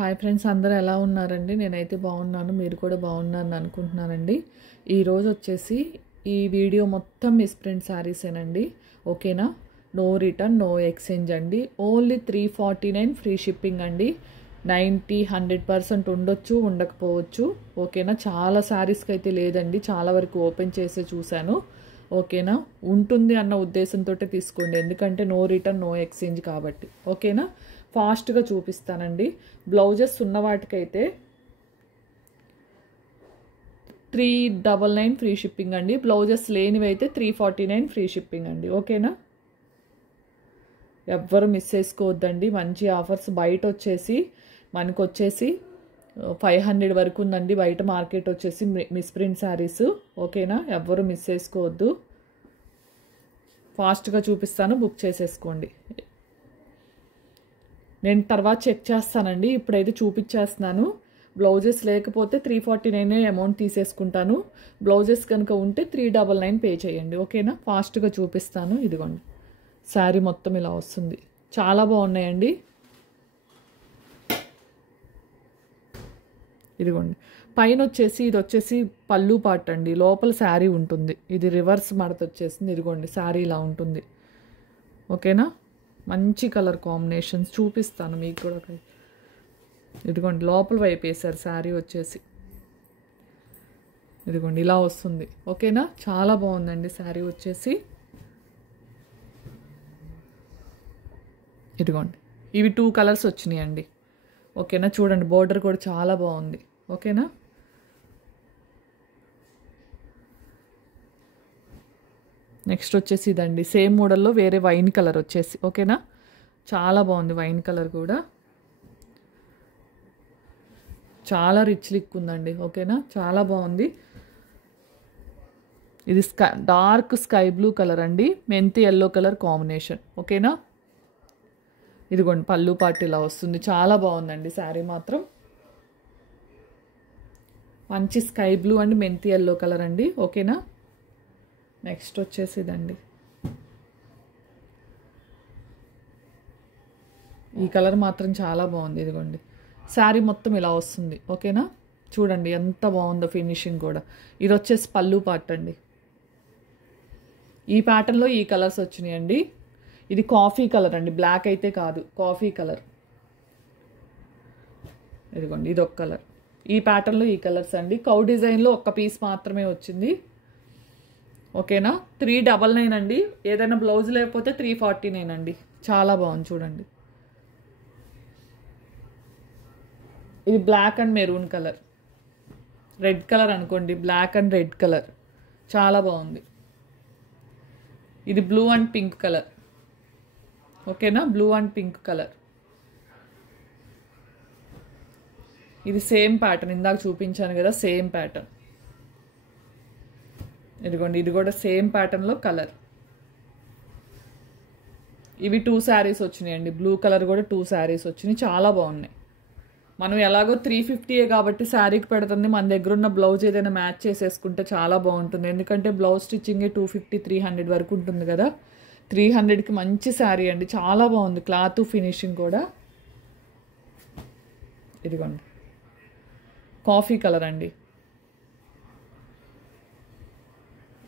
Hi friends, అందరూ ఎలా ఉన్నారండి? నేనైతే బాగున్నాను, మీరు కూడా బాగున్నారని అనుకుంటున్నానండి. ఈరోజు వచ్చేసి ఈ వీడియో మొత్తం మిస్ ప్రింట్ శారీసేనండి. ఓకేనా? నో రిటర్న్, నో ఎక్స్చేంజ్ అండి. ఓన్లీ 349 ఫ్రీ షిప్పింగ్ అండి. 90-100% ఉండొచ్చు, ఉండకపోవచ్చు. ఓకేనా? చాలా శారీస్కి అయితే లేదండి, చాలా వరకు ఓపెన్ చేసే చూశాను. ఓకేనా? ఉంటుంది అన్న ఉద్దేశంతో తీసుకోండి, ఎందుకంటే నో రిటర్న్, నో ఎక్స్చేంజ్ కాబట్టి. ఓకేనా? ఫాస్ట్గా చూపిస్తానండి. బ్లౌజెస్ ఉన్న వాటికైతే 399 ఫ్రీ షిప్పింగ్ అండి. బ్లౌజెస్ లేనివి అయితే 349 ఫ్రీ షిప్పింగ్ అండి. ఓకేనా? ఎవ్వరు మిస్ చేసుకోవద్దండి. మంచి ఆఫర్స్. బయట వచ్చేసి మనకు వచ్చేసి 500 వరకు ఉందండి బయట మార్కెట్ వచ్చేసి మిస్ ప్రింట్ శారీస్. ఓకేనా? ఎవ్వరు మిస్ చేసుకోవద్దు. ఫాస్ట్గా చూపిస్తాను, బుక్ చేసేసుకోండి. నేను తర్వాత చెక్ చేస్తానండి, ఇప్పుడైతే చూపించేస్తున్నాను. బ్లౌజెస్ లేకపోతే 349 అమౌంట్ తీసేసుకుంటాను. బ్లౌజెస్ కనుక ఉంటే 399 పే చేయండి. ఓకేనా? ఫాస్ట్గా చూపిస్తాను. ఇదిగోండి, శారీ మొత్తం ఇలా వస్తుంది. చాలా బాగున్నాయండి. ఇదిగోండి, పైన వచ్చేసి ఇది వచ్చేసి పళ్ళు పార్ట్ అండి, లోపల శారీ ఉంటుంది. ఇది రివర్స్ మడత వచ్చేసింది. ఇదిగోండి, శారీ ఇలా ఉంటుంది. ఓకేనా? మంచి కలర్ కాంబినేషన్స్ చూపిస్తాను మీకు కూడా. ఇదిగోండి, లోపల వైపు వేసారు శారీ వచ్చేసి. ఇదిగోండి, ఇలా వస్తుంది. ఓకేనా? చాలా బాగుందండి శారీ వచ్చేసి. ఇదిగోండి, ఇవి 2 కలర్స్ వచ్చినాయండి. ఓకేనా? చూడండి, బోర్డర్ కూడా చాలా బాగుంది. ఓకేనా? నెక్స్ట్ వచ్చేసి ఇదండి, సేమ్ మోడల్లో వేరే వైన్ కలర్ వచ్చేసి. ఓకేనా? చాలా బాగుంది వైన్ కలర్ కూడా. చాలా రిచ్ లుక్ ఉందండి. ఓకేనా? చాలా బాగుంది. ఇది డార్క్ స్కై బ్లూ కలర్ అండి, మెంతి ఎల్లో కలర్ కాంబినేషన్. ఓకేనా? ఇదిగోండి, పళ్ళు పాటు ఇలా వస్తుంది. చాలా బాగుందండి శారీ మాత్రం. మంచి స్కై బ్లూ అండ్ మెంతి ఎల్లో కలర్ అండి. ఓకేనా? నెక్స్ట్ వచ్చేసి ఇదండి, ఈ కలర్ మాత్రం చాలా బాగుంది. ఇదిగోండి, శారీ మొత్తం ఇలా వస్తుంది. ఓకేనా? చూడండి ఎంత బాగుందో ఫినిషింగ్ కూడా. ఇది వచ్చేసి పళ్ళు పార్ట్ అండి. ఈ ప్యాటర్న్లో ఈ కలర్స్ వచ్చినాయండి. ఇది కాఫీ కలర్ అండి, బ్లాక్ అయితే కాదు, కాఫీ కలర్. ఇదిగోండి, ఇది ఒక కలర్. ఈ ప్యాటర్న్లో ఈ కలర్స్ అండి. కౌ డిజైన్లో ఒక్క పీస్ మాత్రమే వచ్చింది. ఓకేనా? 399 అండి. ఏదైనా బ్లౌజ్ లేకపోతే 349 అండి. చాలా బాగుంది చూడండి. ఇది black and maroon colour, red colour అనుకోండి, బ్లాక్ అండ్ రెడ్ కలర్. చాలా బాగుంది. ఇది బ్లూ అండ్ పింక్ కలర్. ఓకేనా? Blue and pink colour. ఇది సేమ్ ప్యాటర్న్, ఇందాక చూపించాను కదా, సేమ్ ప్యాటర్న్. ఇదిగోండి, ఇది కూడా సేమ్ ప్యాటర్న్లో కలర్. ఇవి 2 శారీస్ వచ్చినాయండి. బ్లూ కలర్ కూడా 2 శారీస్ వచ్చినాయి. చాలా బాగున్నాయి. మనం ఎలాగో 350 కాబట్టి శారీకి పెడుతుంది. మన దగ్గర ఉన్న బ్లౌజ్ ఏదైనా మ్యాచ్ చేసేసుకుంటే చాలా బాగుంటుంది. ఎందుకంటే బ్లౌజ్ స్టిచ్చింగే 250-300 వరకు ఉంటుంది కదా. 300కి మంచి శారీ అండి. చాలా బాగుంది క్లాత్, ఫినిషింగ్ కూడా. ఇదిగోండి, కాఫీ కలర్ అండి.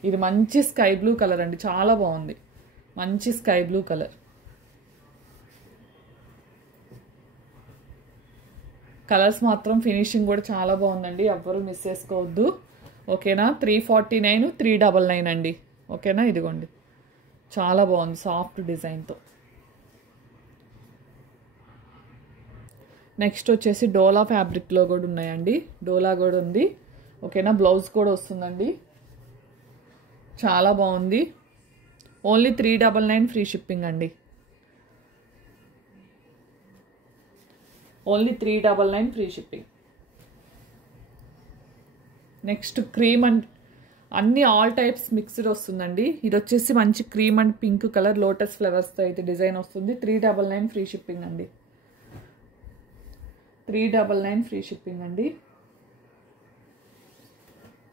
ఇది మంచి స్కై బ్లూ కలర్ అండి. చాలా బాగుంది, మంచి స్కై బ్లూ కలర్. కలర్స్ మాత్రం ఫినిషింగ్ కూడా చాలా బాగుందండి. ఎవ్వరూ మిస్ చేసుకోవద్దు. ఓకేనా? 349, 399 అండి. ఓకేనా? ఇదిగోండి, చాలా బాగుంది సాఫ్ట్ డిజైన్తో. నెక్స్ట్ వచ్చేసి డోలా ఫ్యాబ్రిక్లో కూడా ఉన్నాయండి. డోలా కూడా ఉంది. ఓకేనా? బ్లౌజ్ కూడా వస్తుందండి. చాలా బాగుంది. ఓన్లీ 399 ఫ్రీ షిప్పింగ్ అండి. Only 399 free shipping. Next cream and అన్ని ఆల్ టైప్స్ మిక్స్డ్ వస్తుందండి. ఇది వచ్చేసి మంచి cream and pink colour lotus ఫ్లవర్స్తో అయితే డిజైన్ వస్తుంది. 399 ఫ్రీ షిప్పింగ్ అండి. 399 ఫ్రీ షిప్పింగ్ అండి.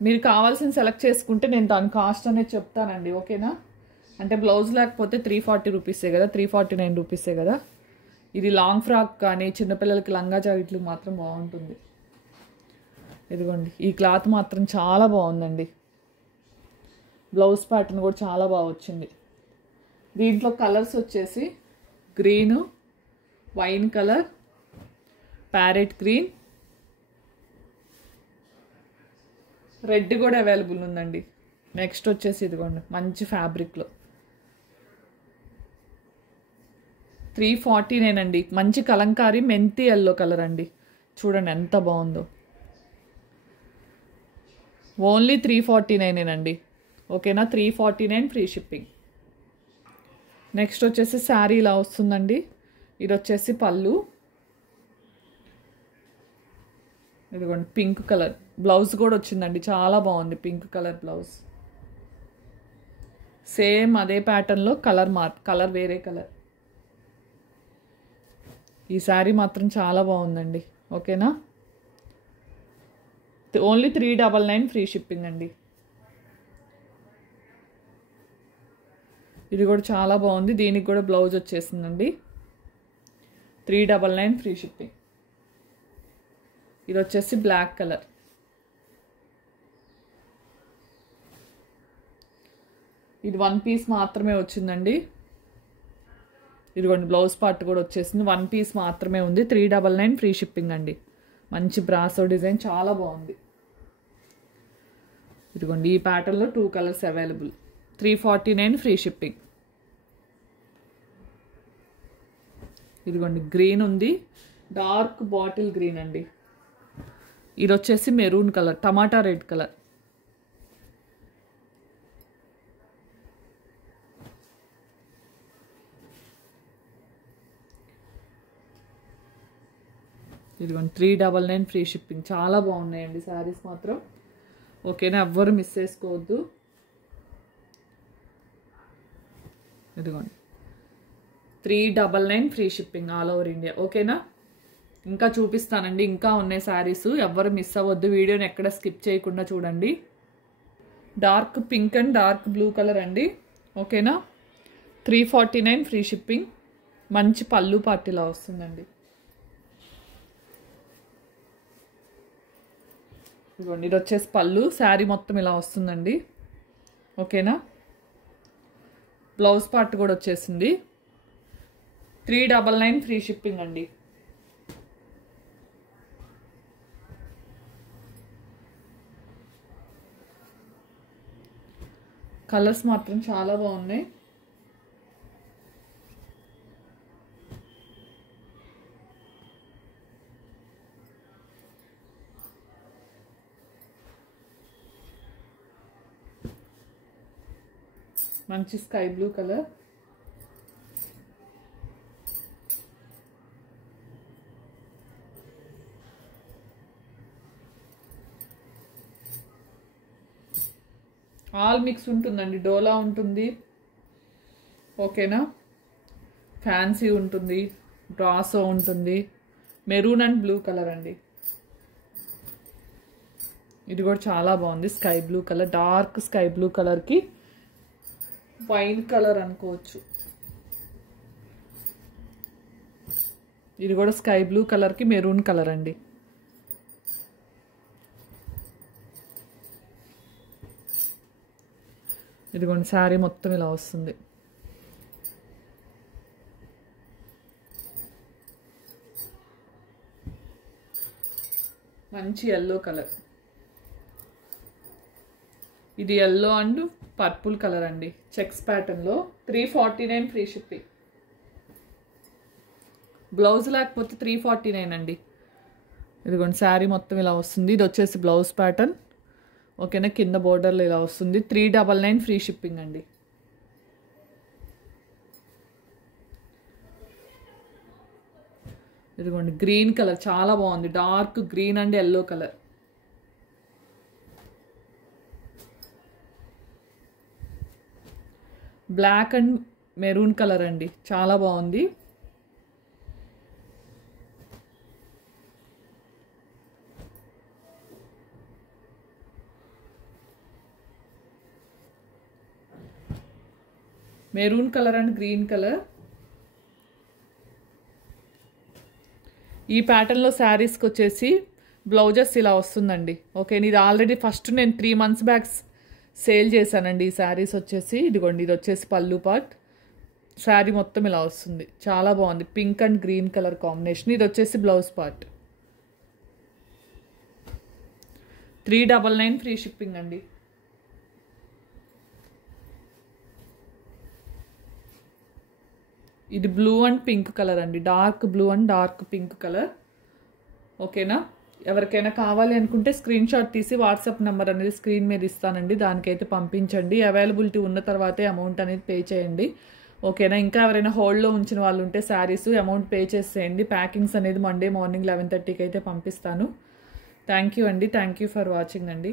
మీరు కావాల్సిన సెలెక్ట్ చేసుకుంటే నేను దాని కాస్ట్ అనేది చెప్తానండి. ఓకేనా? అంటే బ్లౌజ్ లేకపోతే 340 రూపీసే కదా, 349 రూపీసే కదా. ఇది లాంగ్ ఫ్రాక్ కానీ చిన్నపిల్లలకి లంగా జాకెట్లు మాత్రం బాగుంటుంది. ఇదిగోండి ఈ క్లాత్ మాత్రం చాలా బాగుందండి. బ్లౌజ్ ప్యాటర్న్ కూడా చాలా బాగా వచ్చింది. దీంట్లో కలర్స్ వచ్చేసి green, wine colour, parrot green, red కూడా అవైలబుల్ ఉందండి. నెక్స్ట్ వచ్చేసి ఇదిగోండి మంచి ఫ్యాబ్రిక్లో 349 అండి. మంచి కలంకారీ మెంతి ఎల్లో కలర్ అండి. చూడండి ఎంత బాగుందో. ఓన్లీ 349 అండి. ఓకేనా, 349 ఫ్రీ షిప్పింగ్. నెక్స్ట్ వచ్చేసి శారీ ఇలా వస్తుందండి. ఇది వచ్చేసి పళ్ళు. ఇదిగోండి పింక్ కలర్ బ్లౌజ్ కూడా వచ్చిందండి. చాలా బాగుంది పింక్ కలర్ బ్లౌజ్. సేమ్ అదే ప్యాటర్న్లో కలర్ వేరే కలర్. ఈ శారీ మాత్రం చాలా బాగుందండి. ఓకేనా, ఓన్లీ 399 ఫ్రీ షిప్పింగ్ అండి. ఇది కూడా చాలా బాగుంది. దీనికి కూడా బ్లౌజ్ వచ్చేసిందండి. 399 ఫ్రీ షిప్పింగ్. ఇది వచ్చేసి బ్లాక్ కలర్. ఇది 1 పీస్ మాత్రమే వచ్చిందండి. ఇదిగోండి బ్లౌజ్ పార్ట్ కూడా వచ్చేసింది. 1 పీస్ మాత్రమే ఉంది. 399 ఫ్రీ షిప్పింగ్ అండి. మంచి బ్రాసో డిజైన్ చాలా బాగుంది. ఇదిగోండి ఈ ప్యాటర్న్లో 2 కలర్స్ అవైలబుల్. 349 free shipping. ఇదిగోండి గ్రీన్ ఉంది, డార్క్ బాటిల్ గ్రీన్ అండి. ఇది వచ్చేసి మెరూన్ కలర్, టమాటా రెడ్ కలర్. ఇదిగోండి 399 ఫ్రీ షిప్పింగ్. చాలా బాగున్నాయండి శారీస్ మాత్రం. ఓకేనా, ఎవ్వరు మిస్ చేసుకోవద్దు. ఇదిగోండి 399 free shipping all over India. ఓకేనా, ఇంకా చూపిస్తానండి, ఇంకా ఉన్నాయి శారీస్. ఎవ్వరు మిస్ అవ్వద్దు. వీడియోని ఎక్కడ స్కిప్ చేయకుండా చూడండి. Dark pink and dark blue colour అండి. ఓకేనా, 349 ఫ్రీ షిప్పింగ్. మంచి పళ్ళు పార్టీలా వస్తుందండి. ఇదిగోండి ఇది వచ్చేసి పళ్ళు. శారీ మొత్తం ఇలా వస్తుందండి. ఓకేనా, బ్లౌజ్ పార్ట్ కూడా వచ్చేసింది. 399 ఫ్రీ షిప్పింగ్ అండి. కలర్స్ మాత్రం చాలా బాగున్నాయి. మంచి sky blue colour, all mix ఉంటుందండి. డోలా ఉంటుంది, ఓకేనా, ఫ్యాన్సీ ఉంటుంది, డ్రాసో ఉంటుంది, మెరూన్ అండ్ బ్లూ కలర్ అండి. ఇది కూడా చాలా బాగుంది. Sky blue colour, dark sky blue కలర్కి వైన్ కలర్ అనుకోవచ్చు. ఇది కూడా స్కై బ్లూ కలర్కి మెరూన్ కలర్ అండి. ఇదిగోండి శారీ మొత్తం ఇలా వస్తుంది. మంచి ఎల్లో కలర్. ఇది ఎల్లో అండ్ పర్పుల్ కలర్ అండి. చెక్స్ ప్యాటర్న్లో 349 ఫ్రీ షిప్పింగ్. బ్లౌజ్ లేకపోతే 349 అండి. ఇదిగోండి శారీ మొత్తం ఇలా వస్తుంది. ఇది వచ్చేసి బ్లౌజ్ ప్యాటర్న్. ఓకేనా, కింద బోర్డర్లో ఇలా వస్తుంది. 399 ఫ్రీ షిప్పింగ్ అండి. ఇదిగోండి గ్రీన్ కలర్ చాలా బాగుంది. Dark green and yellow colour. Black and maroon colour అండి. చాలా బాగుంది. Maroon colour and green colour. ఈ ప్యాటర్న్లో శారీస్కి వచ్చేసి బ్లౌజెస్ ఇలా వస్తుందండి. ఓకే, ఇది ఆల్రెడీ ఫస్ట్ నేను 3 months బ్యాక్ సేల్ చేశానండి. ఈ శారీస్ వచ్చేసి ఇదిగోండి, ఇది వచ్చేసి పళ్ళు పార్ట్. శారీ మొత్తం ఇలా వస్తుంది, చాలా బాగుంది. Pink and green colour combination. ఇది వచ్చేసి బ్లౌజ్ పార్ట్. 399 ఫ్రీ షిప్పింగ్ అండి. ఇది బ్లూ అండ్ పింక్ కలర్ అండి, dark blue and dark pink colour. ఓకేనా, ఎవరికైనా కావాలి అనుకుంటే స్క్రీన్ షాట్ తీసి వాట్సాప్ నెంబర్ అనేది స్క్రీన్ మీద ఇస్తానండి, దానికైతే పంపించండి. అవైలబిలిటీ ఉన్న తర్వాతే అమౌంట్ అనేది పే చేయండి. ఓకేనా, ఇంకా ఎవరైనా హోల్డ్లో ఉంచిన వాళ్ళు ఉంటే శారీస్ అమౌంట్ పే చేసేయండి. ప్యాకింగ్స్ అనేది మండే మార్నింగ్ 11:30కి అయితే పంపిస్తాను. థ్యాంక్ యూ అండి, థ్యాంక్ యూ ఫర్ వాచింగ్ అండి.